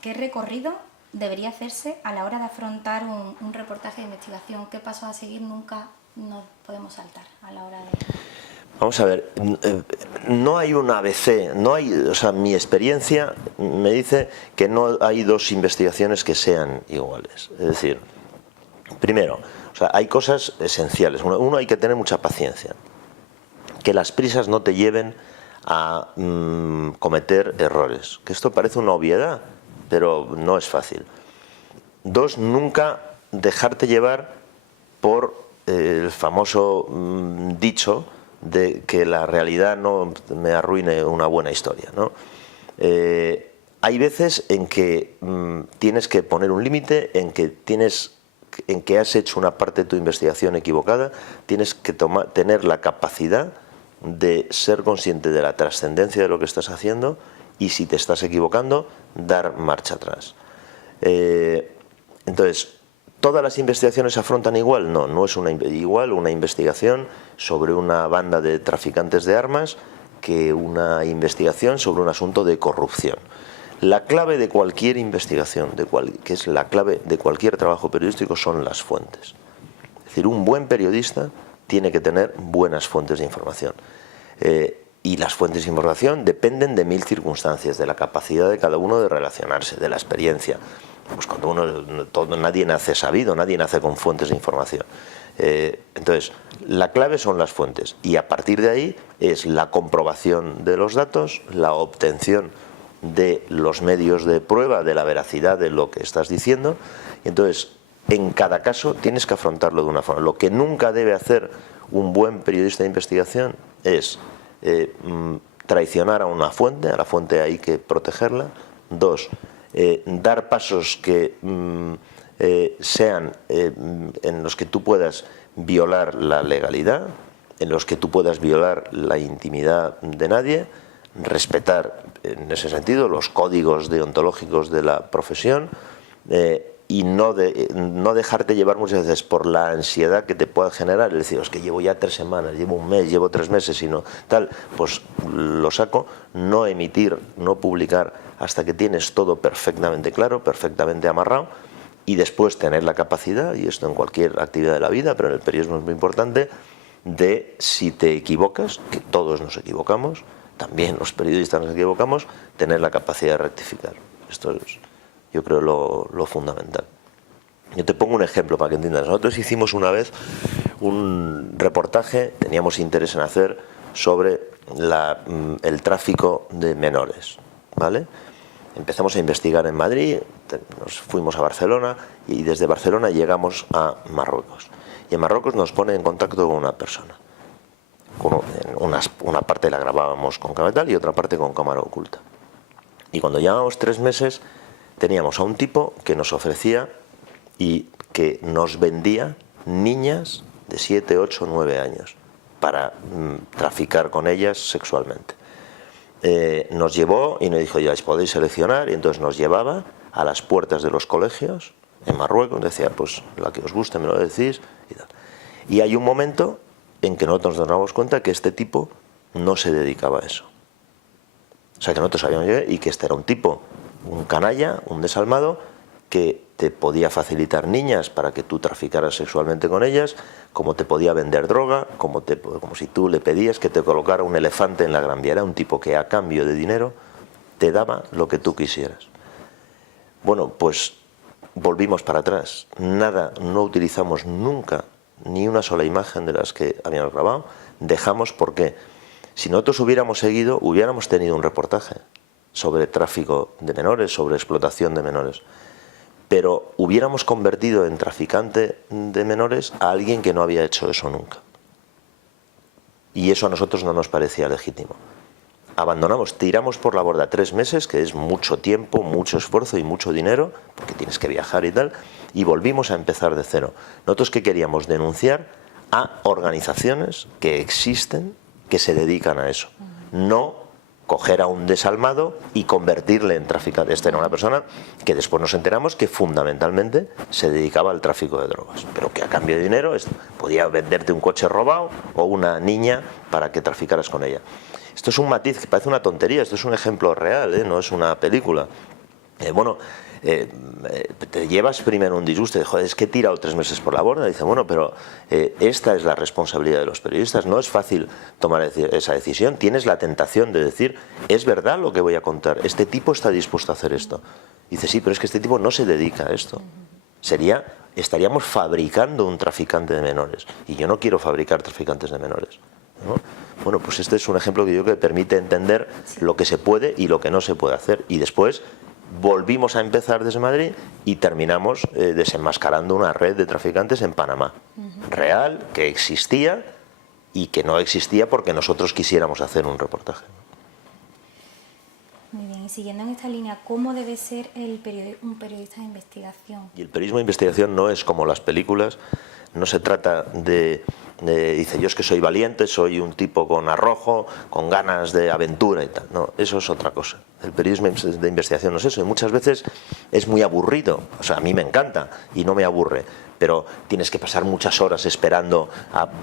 ¿Qué recorrido debería hacerse a la hora de afrontar un reportaje de investigación? ¿Qué pasos a seguir nunca nos podemos saltar a la hora de...? Vamos a ver, no hay un ABC, no hay, o sea, mi experiencia me dice que no hay dos investigaciones que sean iguales. Es decir, primero, o sea, hay cosas esenciales. Uno, hay que tener mucha paciencia. Que las prisas no te lleven a cometer errores. Que esto parece una obviedad, pero no es fácil. Dos, nunca dejarte llevar por el famoso dicho de que la realidad no me arruine una buena historia, ¿no? Hay veces en que tienes que poner un límite, en que has hecho una parte de tu investigación equivocada, tienes que tener la capacidad de ser consciente de la trascendencia de lo que estás haciendo y, si te estás equivocando, dar marcha atrás. Entonces, ¿todas las investigaciones se afrontan igual? No, no es igual una investigación sobre una banda de traficantes de armas que una investigación sobre un asunto de corrupción. La clave de cualquier investigación, que es la clave de cualquier trabajo periodístico, son las fuentes. Es decir, un buen periodista tiene que tener buenas fuentes de información. Y las fuentes de información dependen de mil circunstancias, de la capacidad de cada uno de relacionarse, de la experiencia. Pues cuando nadie nace sabido, nadie nace con fuentes de información. Entonces, la clave son las fuentes, y a partir de ahí es la comprobación de los datos, la obtención de los medios de prueba de la veracidad de lo que estás diciendo. Y entonces, en cada caso tienes que afrontarlo de una forma. Lo que nunca debe hacer un buen periodista de investigación es traicionar a una fuente. A la fuente hay que protegerla. Dos, dar pasos que sean en los que tú puedas violar la legalidad, en los que tú puedas violar la intimidad de nadie, respetar en ese sentido los códigos deontológicos de la profesión, y no dejarte llevar muchas veces por la ansiedad que te pueda generar. Es decir, es que llevo ya 3 semanas, llevo un mes, llevo 3 meses, y no tal, pues lo saco. No emitir, no publicar hasta que tienes todo perfectamente claro, perfectamente amarrado, y después tener la capacidad, y esto en cualquier actividad de la vida, pero en el periodismo es muy importante, de, si te equivocas, que todos nos equivocamos, también los periodistas nos equivocamos, tener la capacidad de rectificar. Esto es, yo creo, lo fundamental. Yo te pongo un ejemplo para que entiendas. Nosotros hicimos una vez un reportaje, teníamos interés en hacer, sobre el tráfico de menores, ¿vale? Empezamos a investigar en Madrid, nos fuimos a Barcelona, y desde Barcelona llegamos a Marruecos. Y en Marruecos nos pone en contacto con una persona. Una parte la grabábamos con cámara y otra parte con cámara oculta. Y cuando llevábamos 3 meses, teníamos a un tipo que nos ofrecía y que nos vendía niñas de 7, 8, 9 años para traficar con ellas sexualmente. Nos llevó y nos dijo: ya podéis seleccionar, y entonces nos llevaba a las puertas de los colegios en Marruecos. Decía: pues la que os guste me lo decís, y tal. Y hay un momento en que nosotros nos damos cuenta que este tipo no se dedicaba a eso. O sea, que nosotros sabíamos, y que este era un tipo, un canalla, un desalmado, que te podía facilitar niñas para que tú traficaras sexualmente con ellas, como te podía vender droga, como si tú le pedías que te colocara un elefante en la Gran Vía. Era un tipo que, a cambio de dinero, te daba lo que tú quisieras. Bueno, pues volvimos para atrás. Nada, no utilizamos nunca ni una sola imagen de las que habíamos grabado. Dejamos, porque si nosotros hubiéramos seguido, hubiéramos tenido un reportaje sobre tráfico de menores, sobre explotación de menores. Pero hubiéramos convertido en traficante de menores a alguien que no había hecho eso nunca. Y eso a nosotros no nos parecía legítimo. Abandonamos, tiramos por la borda 3 meses, que es mucho tiempo, mucho esfuerzo y mucho dinero, porque tienes que viajar y tal, y volvimos a empezar de cero. Nosotros, ¿qué queríamos? Denunciar a organizaciones que existen, que se dedican a eso. No coger a un desalmado y convertirle en traficante. Esta era una persona que después nos enteramos que fundamentalmente se dedicaba al tráfico de drogas, pero que a cambio de dinero podía venderte un coche robado o una niña para que traficaras con ella. Esto es un matiz que parece una tontería, esto es un ejemplo real, no es una película. Te llevas primero un disgusto de, joder, es que he tirado 3 meses por la borda. Dice, bueno, pero esta es la responsabilidad de los periodistas. No es fácil tomar esa decisión. Tienes la tentación de decir, ¿es verdad lo que voy a contar? ¿Este tipo está dispuesto a hacer esto? Dice, sí, pero es que este tipo no se dedica a esto. Estaríamos fabricando un traficante de menores. Y yo no quiero fabricar traficantes de menores, ¿no? Bueno, pues este es un ejemplo que yo creo que permite entender lo que se puede y lo que no se puede hacer. Y después volvimos a empezar desde Madrid y terminamos desenmascarando una red de traficantes en Panamá. Real, que existía y que no existía porque nosotros quisiéramos hacer un reportaje. Muy bien, y siguiendo en esta línea, ¿cómo debe ser un periodista de investigación? Y el periodismo de investigación no es como las películas, no se trata dice, yo es que soy valiente, soy un tipo con arrojo, con ganas de aventura y tal. No, eso es otra cosa. El periodismo de investigación no es eso, y muchas veces es muy aburrido. O sea, a mí me encanta y no me aburre, pero tienes que pasar muchas horas esperando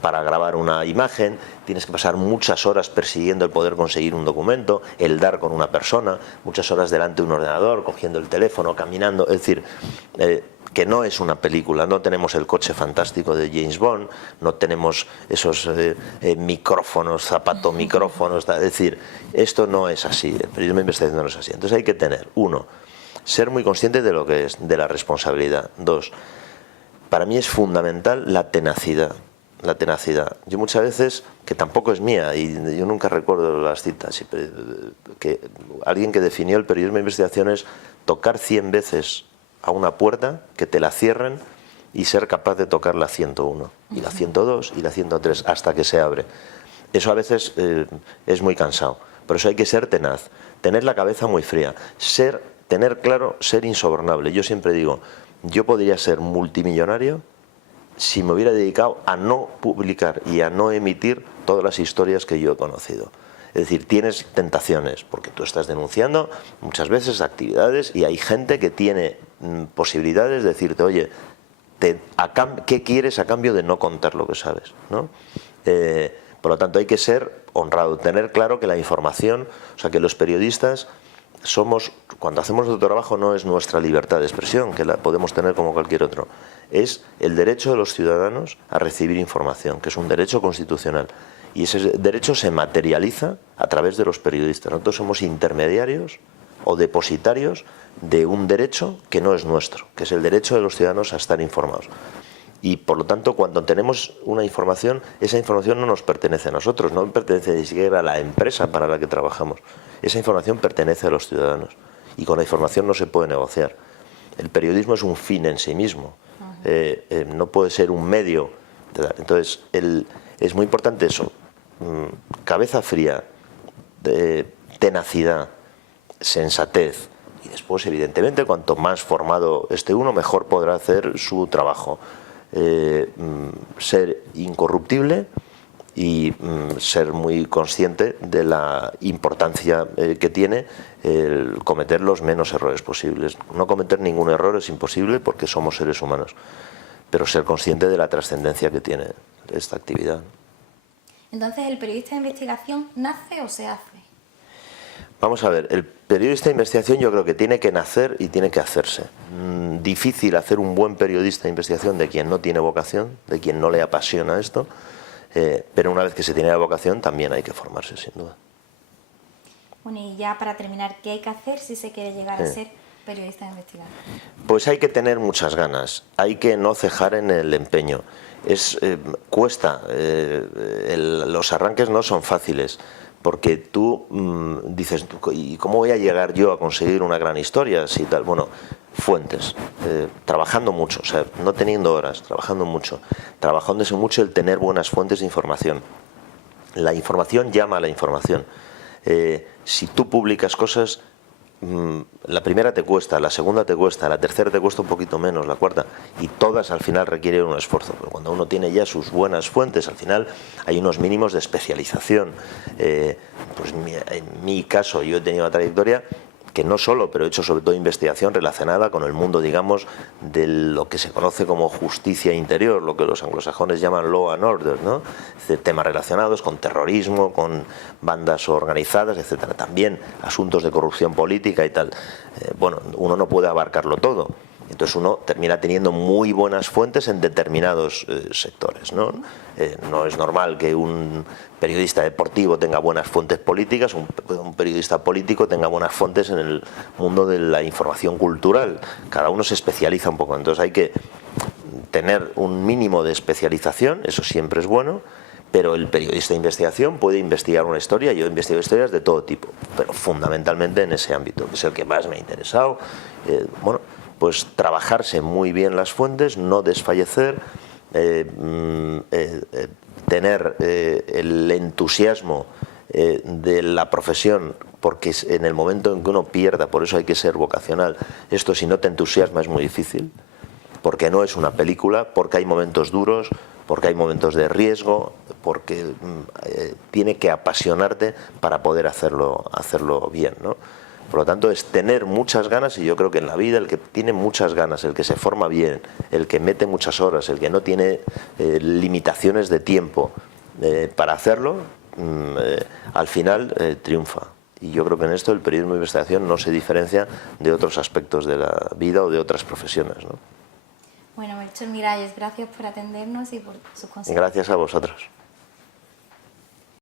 para grabar una imagen, tienes que pasar muchas horas persiguiendo el poder conseguir un documento, el dar con una persona, muchas horas delante de un ordenador, cogiendo el teléfono, caminando, es decir, que no es una película, no tenemos el coche fantástico de James Bond, no tenemos esos micrófonos, zapatomicrófonos, es decir, esto no es así, el periodismo de investigación no es así. Entonces hay que tener, 1, ser muy consciente de lo que es, de la responsabilidad. 2, para mí es fundamental la tenacidad. La tenacidad. Yo muchas veces, que tampoco es mía, y yo nunca recuerdo las citas, que alguien que definió el periodismo de investigación es tocar 100 veces a una puerta, que te la cierren y ser capaz de tocar la 101, y la 102, y la 103, hasta que se abre. Eso a veces es muy cansado. Por eso hay que ser tenaz, tener la cabeza muy fría, tener claro, ser insobornable. Yo siempre digo, yo podría ser multimillonario si me hubiera dedicado a no publicar y a no emitir todas las historias que yo he conocido. Es decir, tienes tentaciones, porque tú estás denunciando muchas veces actividades y hay gente que tiene posibilidades de decirte, oye, ¿qué quieres a cambio de no contar lo que sabes, ¿no? Por lo tanto, hay que ser honrado, tener claro que la información, o sea, que los periodistas somos, cuando hacemos nuestro trabajo, no es nuestra libertad de expresión, que la podemos tener como cualquier otro, es el derecho de los ciudadanos a recibir información, que es un derecho constitucional. Y ese derecho se materializa a través de los periodistas. Nosotros somos intermediarios o depositarios de un derecho que no es nuestro, que es el derecho de los ciudadanos a estar informados. Y por lo tanto, cuando tenemos una información, esa información no nos pertenece a nosotros, no pertenece ni siquiera a la empresa para la que trabajamos. Esa información pertenece a los ciudadanos y con la información no se puede negociar. El periodismo es un fin en sí mismo, no puede ser un medio. Entonces, es muy importante eso, cabeza fría, tenacidad, sensatez, y después, evidentemente, cuanto más formado esté uno, mejor podrá hacer su trabajo. Ser incorruptible y ser muy consciente de la importancia que tiene el cometer los menos errores posibles. No cometer ningún error es imposible porque somos seres humanos, pero ser consciente de la trascendencia que tiene esta actividad. Entonces, ¿el periodista de investigación nace o se hace? Vamos a ver, el periodista de investigación yo creo que tiene que nacer y tiene que hacerse. Difícil hacer un buen periodista de investigación de quien no tiene vocación, de quien no le apasiona esto, pero una vez que se tiene la vocación también hay que formarse, sin duda. Bueno, y ya para terminar, ¿qué hay que hacer si se quiere llegar a ser periodista de investigación? Pues hay que tener muchas ganas, hay que no cejar en el empeño. Cuesta, los arranques no son fáciles. Porque tú dices, ¿y cómo voy a llegar yo a conseguir una gran historia? Si tal, bueno, fuentes, trabajando mucho, o sea, no teniendo horas, trabajando mucho, trabajándose mucho el tener buenas fuentes de información. La información llama a la información. Si tú publicas cosas, la primera te cuesta, la segunda te cuesta, la tercera te cuesta un poquito menos, la cuarta, y todas al final requieren un esfuerzo. Pero cuando uno tiene ya sus buenas fuentes, al final hay unos mínimos de especialización. Pues en mi caso, yo he tenido una trayectoria que no solo, pero he hecho sobre todo investigación relacionada con el mundo, digamos, de lo que se conoce como justicia interior, lo que los anglosajones llaman law and order, ¿no? Es decir, temas relacionados con terrorismo, con bandas organizadas, etcétera. También asuntos de corrupción política y tal. Bueno, uno no puede abarcarlo todo. Entonces uno termina teniendo muy buenas fuentes en determinados sectores, ¿no? No es normal que un periodista deportivo tenga buenas fuentes políticas, un periodista político tenga buenas fuentes en el mundo de la información cultural. Cada uno se especializa un poco, entonces hay que tener un mínimo de especialización, eso siempre es bueno, pero el periodista de investigación puede investigar una historia. Yo investigo historias de todo tipo, pero fundamentalmente en ese ámbito, que es el que más me ha interesado. Bueno, pues trabajarse muy bien las fuentes, no desfallecer, tener el entusiasmo de la profesión, porque en el momento en que uno pierda, por eso hay que ser vocacional, esto si no te entusiasma es muy difícil, porque no es una película, porque hay momentos duros, porque hay momentos de riesgo, porque tiene que apasionarte para poder hacerlo bien, ¿no? Por lo tanto, es tener muchas ganas, y yo creo que en la vida el que tiene muchas ganas, el que se forma bien, el que mete muchas horas, el que no tiene limitaciones de tiempo para hacerlo, al final triunfa. Y yo creo que en esto el periodismo de investigación no se diferencia de otros aspectos de la vida o de otras profesiones, ¿no? Bueno, Melchor Miralles, gracias por atendernos y por sus consejos. Gracias a vosotros.